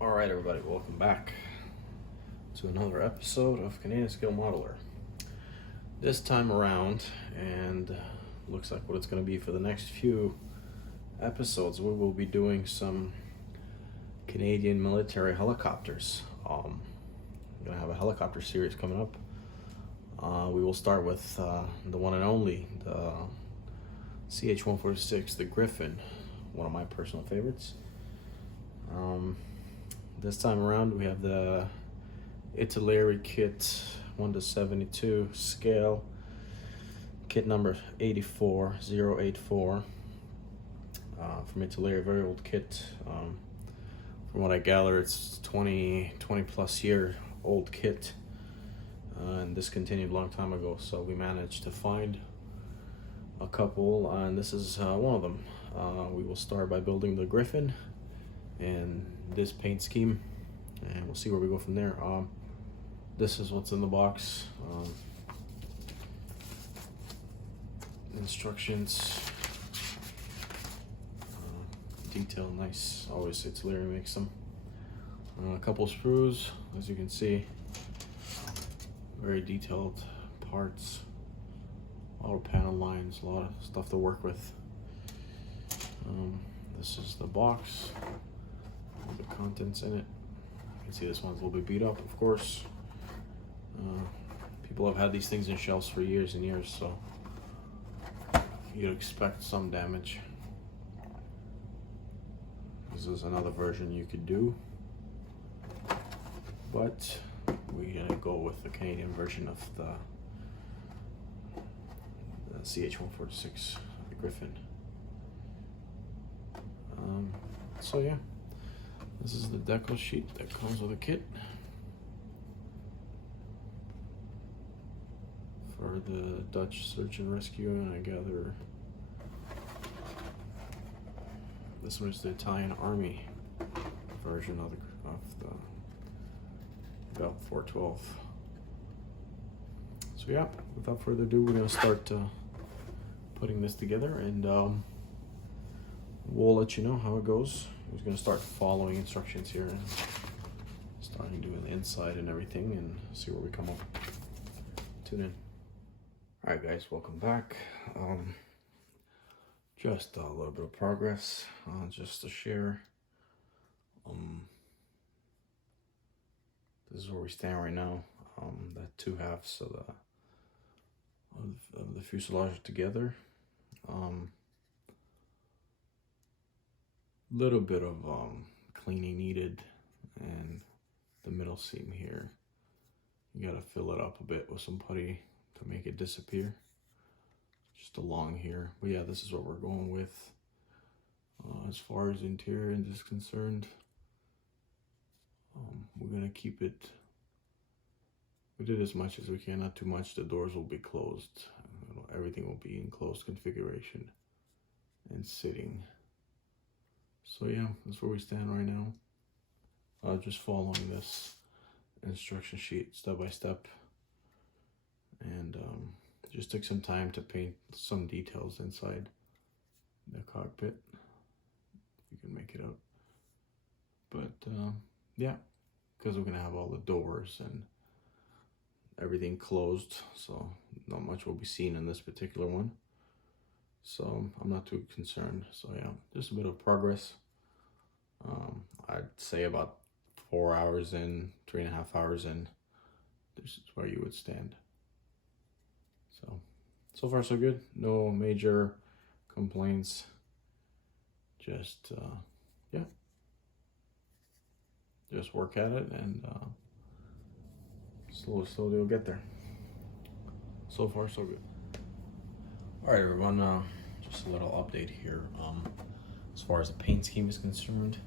Alright everybody, welcome back to another episode of Canadian Skill Modeler. This time around, and looks like what it's going to be for the next few episodes, we will be doing some Canadian military helicopters. I'm going to have a helicopter series coming up. We will start with the one and only, the CH-146, the Griffon, one of my personal favorites. This time around we have the Italeri kit 1:72 scale, kit number 84084 from Italeri, very old kit. From what I gather, it's 20 plus year old kit, and discontinued a long time ago, so we managed to find a couple, and this is one of them. We will start by building the Griffon and this paint scheme, and we'll see where we go from there. This is what's in the box. Instructions, detail, nice. Always Italeri makes them. A couple sprues, as you can see, very detailed parts, a lot of panel lines, a lot of stuff to work with. This is the box, all the contents in it. You can see this one's a little bit beat up, of course. People have had these things in shelves for years and years, so you'd expect some damage. This is another version you could do, but we're gonna go with the Canadian version of the CH-146 Griffon. So yeah, this is the decal sheet that comes with a kit for the Dutch search and rescue, and I gather this one is the Italian Army version of the Bell 412. So yeah, without further ado, we're gonna start putting this together, and we'll let you know how it goes. We're gonna start following instructions here and starting doing the inside and everything, and see where we come up. Tune in. All right, guys, welcome back. Just a little bit of progress, just to share. This is where we stand right now. The two halves of the fuselage together. Little bit of cleaning needed, and the middle seam here, you gotta fill it up a bit with some putty to make it disappear, just along here. But yeah, this is what we're going with as far as interior is concerned. We're gonna keep it, we did as much as we can, not too much. The doors will be closed, everything will be in closed configuration and sitting. So yeah, that's where we stand right now. Just following this instruction sheet step by step, and just took some time to paint some details inside the cockpit, if you can make it out. But yeah, because we're gonna have all the doors and everything closed, so not much will be seen in this particular one. So I'm not too concerned. So yeah, just a bit of progress. I'd say about 4 hours in, 3.5 hours in, this is where you would stand. So far so good. No major complaints. Just yeah, just work at it, and slowly we'll get there. So far so good. All right, everyone, just a little update here. As far as the paint scheme is concerned,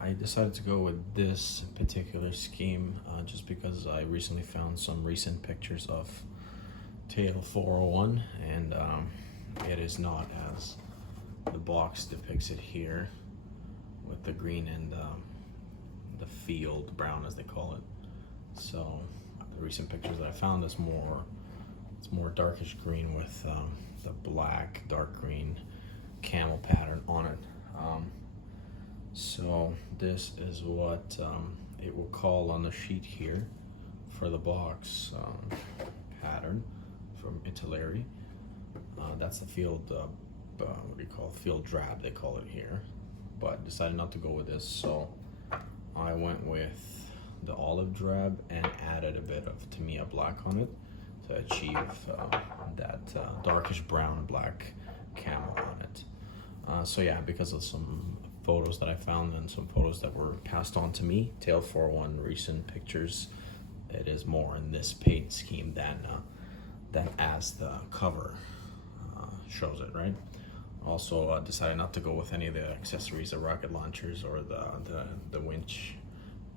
I decided to go with this particular scheme just because I recently found some recent pictures of Tail 401, and it is not as the box depicts it here, with the green and the field brown, as they call it. So the recent pictures that I found is more darkish green with the black dark green camel pattern on it. So this is what it will call on the sheet here for the box pattern from Italeri. That's the field, what do you call it? Field drab, they call it here. But decided not to go with this, so I went with the olive drab and added a bit of Tamiya black on it to achieve that darkish brown black camo on it. So yeah, because of some photos that I found and some photos that were passed on to me, Tail 401 recent pictures, it is more in this paint scheme than as the cover shows it, right? Also decided not to go with any of the accessories, the rocket launchers or the winch.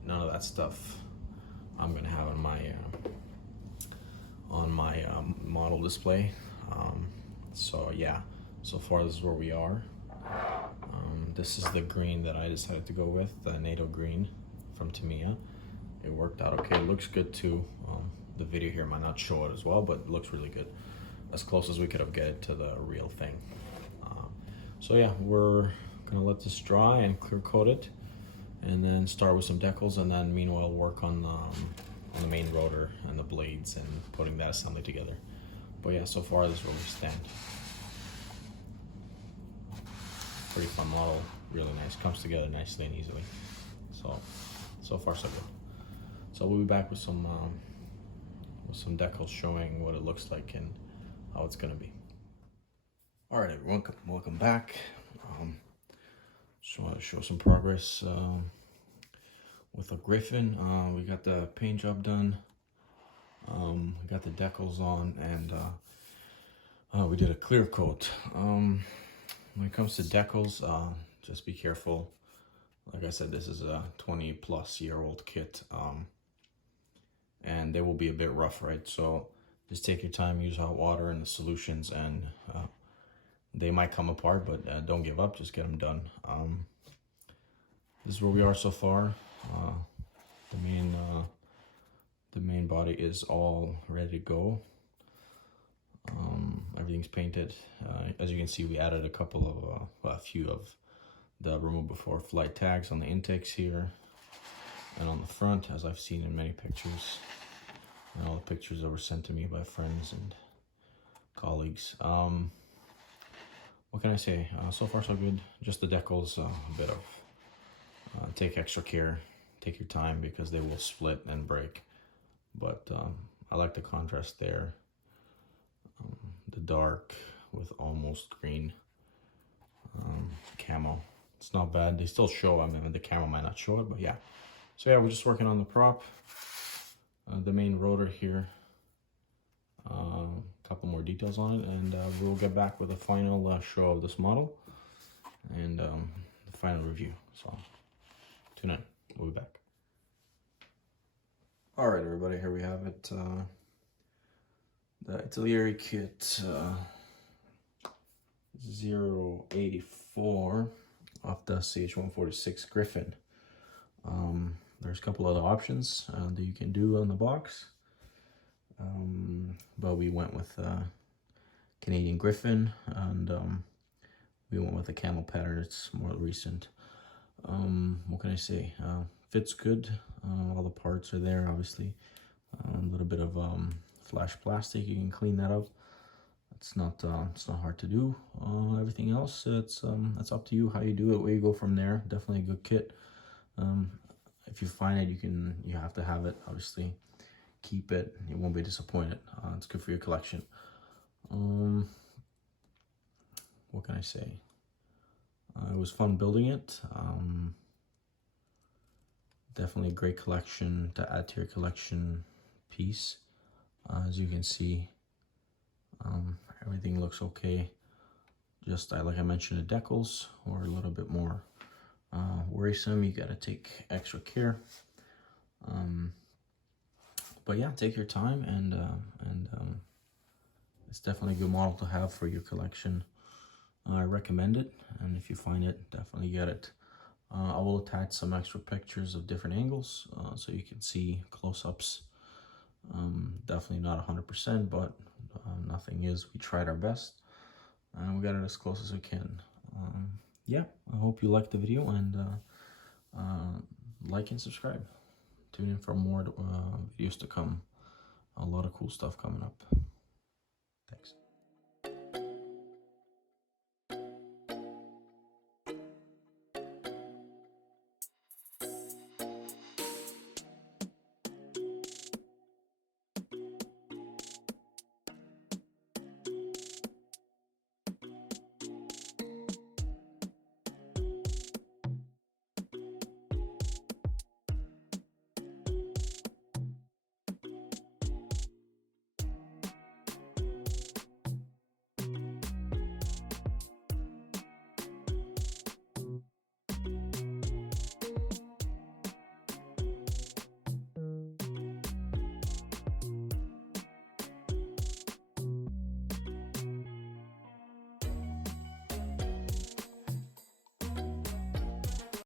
None of that stuff I'm gonna have on my model display. So yeah, so far this is where we are. This is the green that I decided to go with, the NATO green from Tamiya. It worked out okay. It looks good too. The video here might not show it as well, but it looks really good. As close as we could have get it to the real thing. So yeah, we're gonna let this dry and clear coat it, and then start with some decals, and then meanwhile work on the main rotor and the blades and putting that assembly together. But yeah, so far this is where we stand. Pretty fun model, really nice, comes together nicely and easily. So far so good. So we'll be back with some decals showing what it looks like and how it's gonna be. All right, everyone, welcome back. Just want to show some progress with a Griffon. We got the paint job done. We got the decals on, and we did a clear coat. When it comes to decals, just be careful. Like I said, this is a 20-plus-year-old kit, and they will be a bit rough, right? So just take your time, use hot water and the solutions, and they might come apart, but don't give up, just get them done. This is where we are so far. The main body is all ready to go. Everything's painted. As you can see, we added a few of the remove before flight tags on the intakes here and on the front, as I've seen in many pictures, and all the pictures that were sent to me by friends and colleagues. What can I say? So far so good. Just the decals, a bit of take extra care, take your time, because they will split and break. But I like the contrast there. The dark with almost green camo. It's not bad. They still show. I mean, the camera might not show it, but yeah. So yeah, we're just working on the prop, the main rotor here. Couple more details on it, and we'll get back with a final show of this model and the final review. So tune in, we'll be back. All right, everybody, here we have it. The Italeri kit 084 off the CH-146 Griffon. There's a couple other options that you can do on the box. But we went with Canadian Griffon, and we went with a camel pattern. It's more recent. What can I say? Fits good. All the parts are there, obviously. A little bit of flash plastic. You can clean that up. It's not hard to do. Everything else, it's up to you how you do it, where you go from there. Definitely a good kit. If you find it, you have to have it, obviously. Keep it, you won't be disappointed. It's good for your collection. What can I say? It was fun building it. Definitely a great collection to add to your collection piece. As you can see, everything looks okay. Just like I mentioned, the decals were a little bit more worrisome. You got to take extra care. But yeah, take your time, and it's definitely a good model to have for your collection. I recommend it, and if you find it, definitely get it. I will attach some extra pictures of different angles so you can see close-ups. Definitely not 100%, but nothing is. We tried our best, and we got it as close as we can. Yeah, I hope you liked the video, and like and subscribe. Tune in for more videos to come. A lot of cool stuff coming up. Thanks.